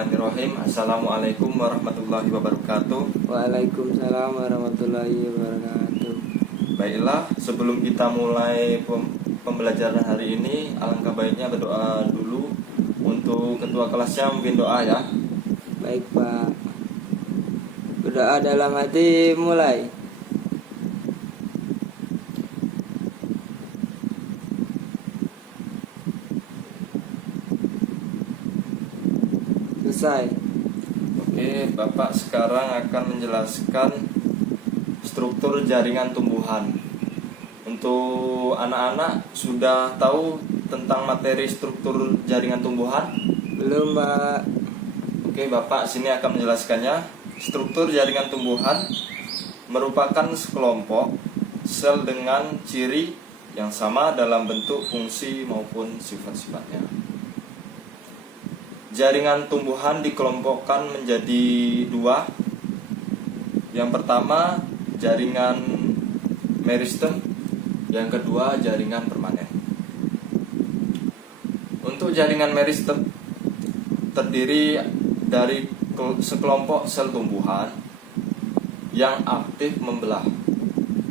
Bismillahirrahmanirrahim. Assalamualaikum warahmatullahi wabarakatuh. Waalaikumsalam warahmatullahi wabarakatuh. Baiklah, sebelum kita mulai pembelajaran hari ini, alangkah baiknya berdoa dulu. Untuk ketua kelasnya mungkin doa ya. Baik Pak. Berdoa dalam hati mulai. Selesai. Oke, Bapak sekarang akan menjelaskan struktur jaringan tumbuhan. Untuk anak-anak sudah tahu tentang materi struktur jaringan tumbuhan? Belum Pak. Oke, Bapak sini akan menjelaskannya. Struktur jaringan tumbuhan merupakan sekelompok sel dengan ciri yang sama dalam bentuk, fungsi maupun sifat-sifatnya. Jaringan tumbuhan dikelompokkan menjadi dua. Yang pertama jaringan meristem, yang kedua jaringan permanen. Untuk jaringan meristem terdiri dari sekelompok sel tumbuhan yang aktif membelah.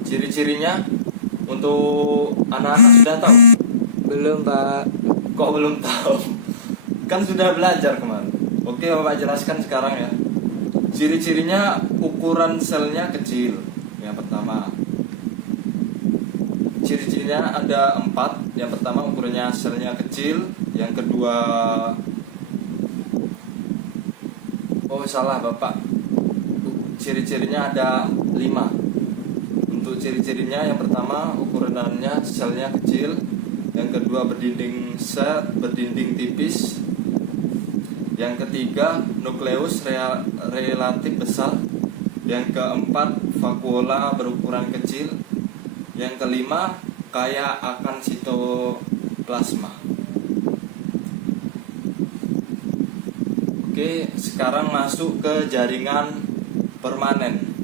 Ciri-cirinya untuk anak-anak sudah tahu? Belum Pak. Kok belum tahu? Kan sudah belajar kemarin. Oke, Bapak jelaskan sekarang ya. Ciri-cirinya ukuran selnya kecil. Yang pertama, ciri-cirinya ada 4. Yang pertama ukurannya selnya kecil. Yang kedua, oh salah Bapak, ciri-cirinya ada 5. Untuk ciri-cirinya yang pertama ukurannya selnya kecil. Yang kedua berdinding tipis. Yang ketiga nukleus relatif besar. Yang keempat vakuola berukuran kecil. Yang kelima kaya akan sitoplasma. Oke, sekarang masuk ke jaringan permanen.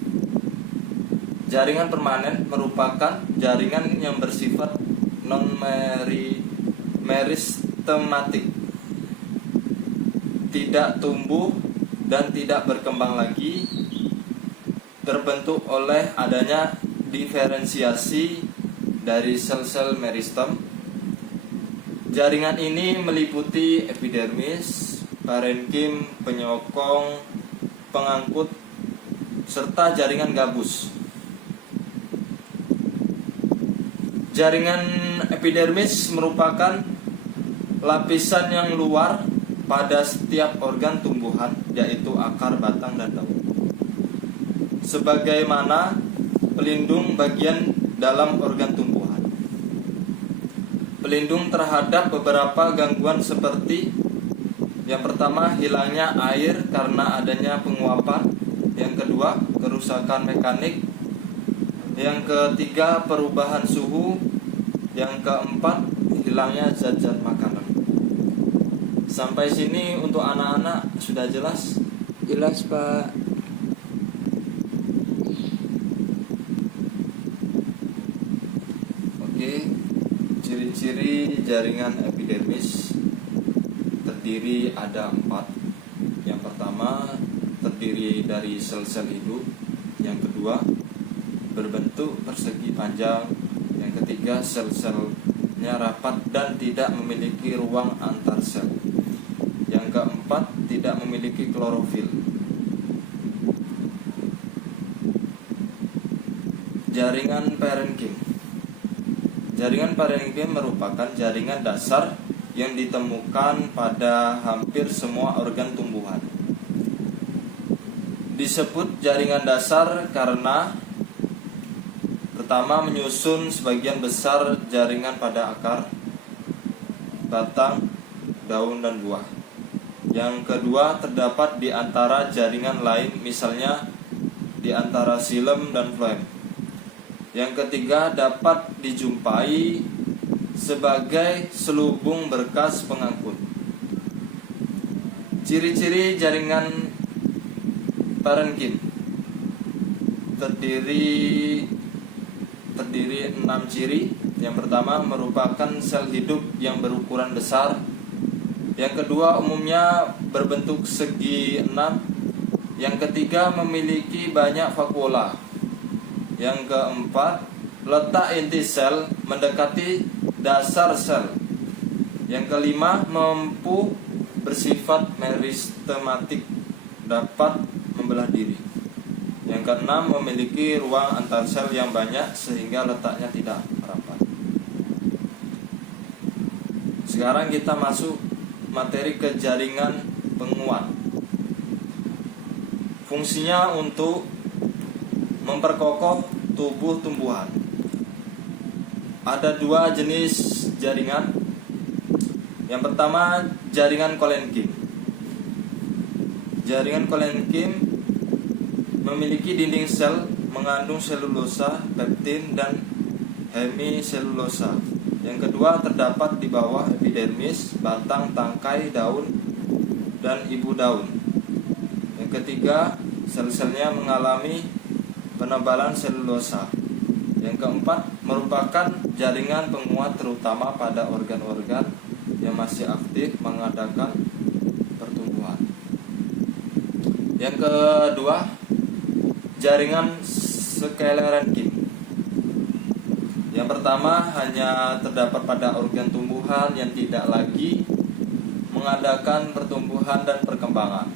Jaringan permanen merupakan jaringan yang bersifat non-meristematik, tidak tumbuh dan tidak berkembang lagi, terbentuk oleh adanya diferensiasi dari sel-sel meristem. Jaringan ini meliputi epidermis, parenkim, penyokong, pengangkut, serta jaringan gabus. Jaringan epidermis merupakan lapisan yang luar pada setiap organ tumbuhan, yaitu akar, batang, dan daun. Sebagaimana pelindung bagian dalam organ tumbuhan. Pelindung terhadap beberapa gangguan seperti yang pertama, hilangnya air karena adanya penguapan. Yang kedua, kerusakan mekanik. Yang ketiga, perubahan suhu. Yang keempat, hilangnya zat-zat makanan. Sampai sini untuk anak-anak sudah jelas? Jelas Pak. Oke, ciri-ciri jaringan epidermis terdiri ada 4. Yang pertama terdiri dari sel-sel hidup. Yang kedua berbentuk persegi panjang. Yang ketiga sel-selnya rapat dan tidak memiliki ruang antar sel. Yang keempat tidak memiliki klorofil. Jaringan parenkim. Jaringan parenkim merupakan jaringan dasar yang ditemukan pada hampir semua organ tumbuhan. Disebut jaringan dasar karena pertama menyusun sebagian besar jaringan pada akar, batang, daun, dan buah. Yang kedua terdapat di antara jaringan lain, misalnya di antara xilem dan floem. Yang ketiga dapat dijumpai sebagai selubung berkas pengangkut. Ciri-ciri jaringan parenkim terdiri 6 ciri. Yang pertama merupakan sel hidup yang berukuran besar. Yang kedua, umumnya berbentuk segi 6. Yang ketiga, memiliki banyak vakuola. Yang keempat, letak inti sel mendekati dasar sel. Yang kelima, mampu bersifat meristematik, dapat membelah diri. Yang keenam, memiliki ruang antar sel yang banyak sehingga letaknya tidak rapat. Sekarang kita masuk materi ke jaringan penguat. Fungsinya untuk memperkokoh tubuh tumbuhan. Ada dua jenis jaringan. Yang pertama, jaringan Kolenkin. Jaringan Kolenkin memiliki dinding sel mengandung selulosa, pektin, dan hemiselulosa. Yang kedua, terdapat di bawah epidermis, batang, tangkai, daun, dan ibu daun. Yang ketiga, sel-selnya mengalami penebalan selulosa. Yang keempat, merupakan jaringan penguat terutama pada organ-organ yang masih aktif mengadakan pertumbuhan. Yang kedua, jaringan sklerenkin. Yang pertama, hanya terdapat pada organ tumbuhan yang tidak lagi mengadakan pertumbuhan dan perkembangan.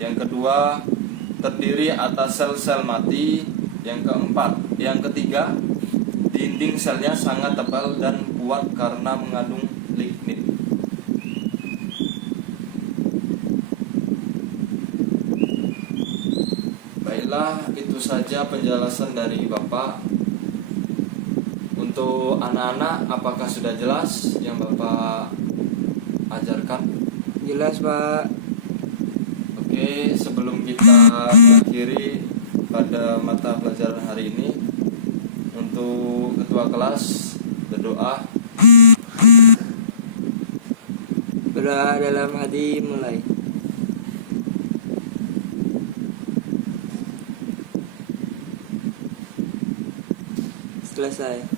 Yang kedua, terdiri atas sel-sel mati. Yang keempat, yang ketiga, dinding selnya sangat tebal dan kuat karena mengandung lignin. Baiklah, itu saja penjelasan dari Bapak. Untuk anak-anak, apakah sudah jelas yang Bapak ajarkan? Jelas Pak. Oke, sebelum kita mengakhiri pada mata pelajaran hari ini, untuk ketua kelas berdoa. Berdoa dalam hati mulai. Selesai.